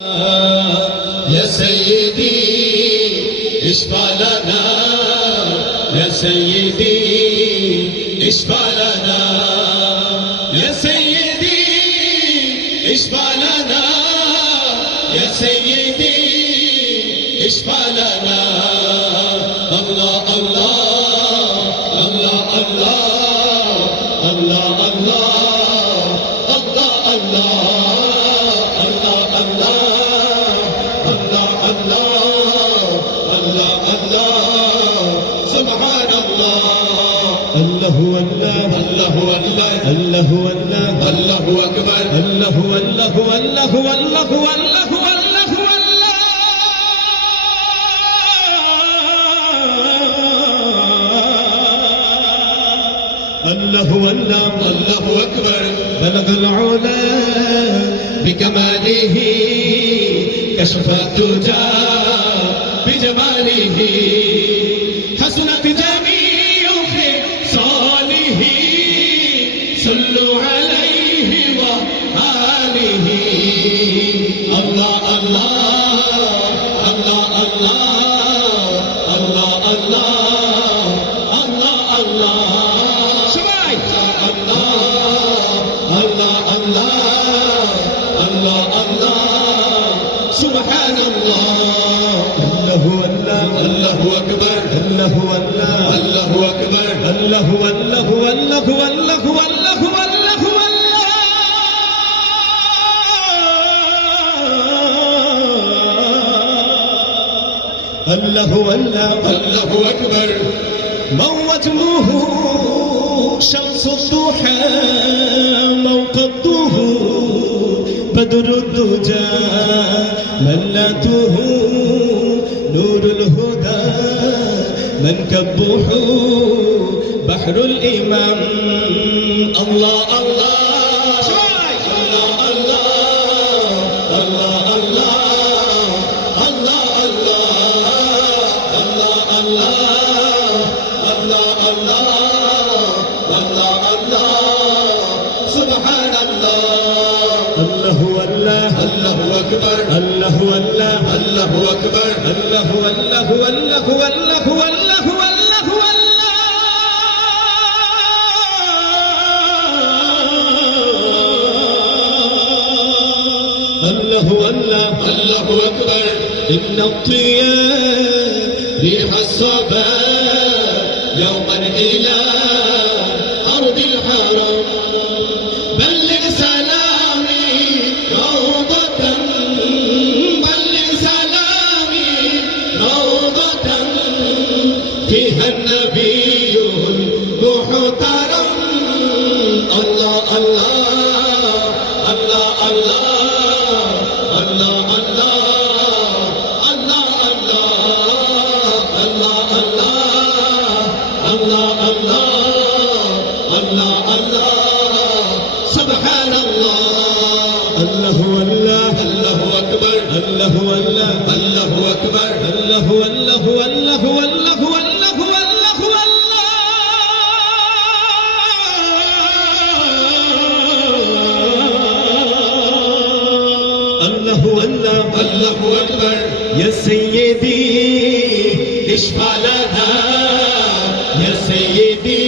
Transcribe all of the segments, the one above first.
يا سيدي اشفى لنا يا سيدي اشفى لنا يا سيدي اشفى لنا يا سيدي اشفى لنا الله الله الله. الله الله. الله والله الله. أكبر. الله والله والله والله والله والله الله والله الله. أكبر. بلغ العلا بكماله كشف الدجى بجماله. سبحان الله الله والله الله أكبر الله والله الله أكبر الله والله والله والله والله والله الله والله الله أكبر من وجهه شمس الضحى موقده بدر الدجى ملأته نور الهدى من كبه بحر الإمام. الله الله. الله أكبر. الله والله الله. أكبر. الله والله والله والله والله والله والله الله. والله الله. أكبر. إن الطيار ريح الصبا يوما إلى أرض الحرم. أيها النبي المحترم الله الله الله الله الله الله الله الله الله الله اكبر الله هو الله الله اكبر اکبر یا سیدی اشفا لنا یا سیدی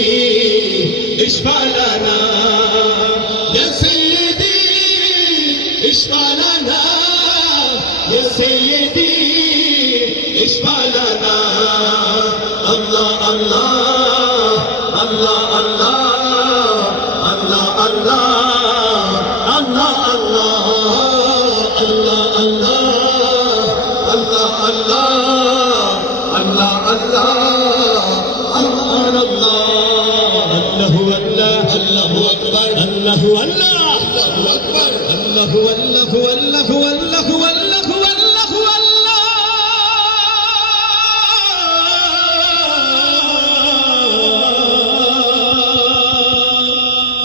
یا سیدی یا سیدی اللہ اللہ۔ الله الله الله الله الله الله أكبر الله والله الله أكبر الله والله والله والله والله والله والله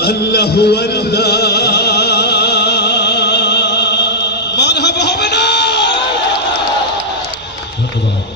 الله والله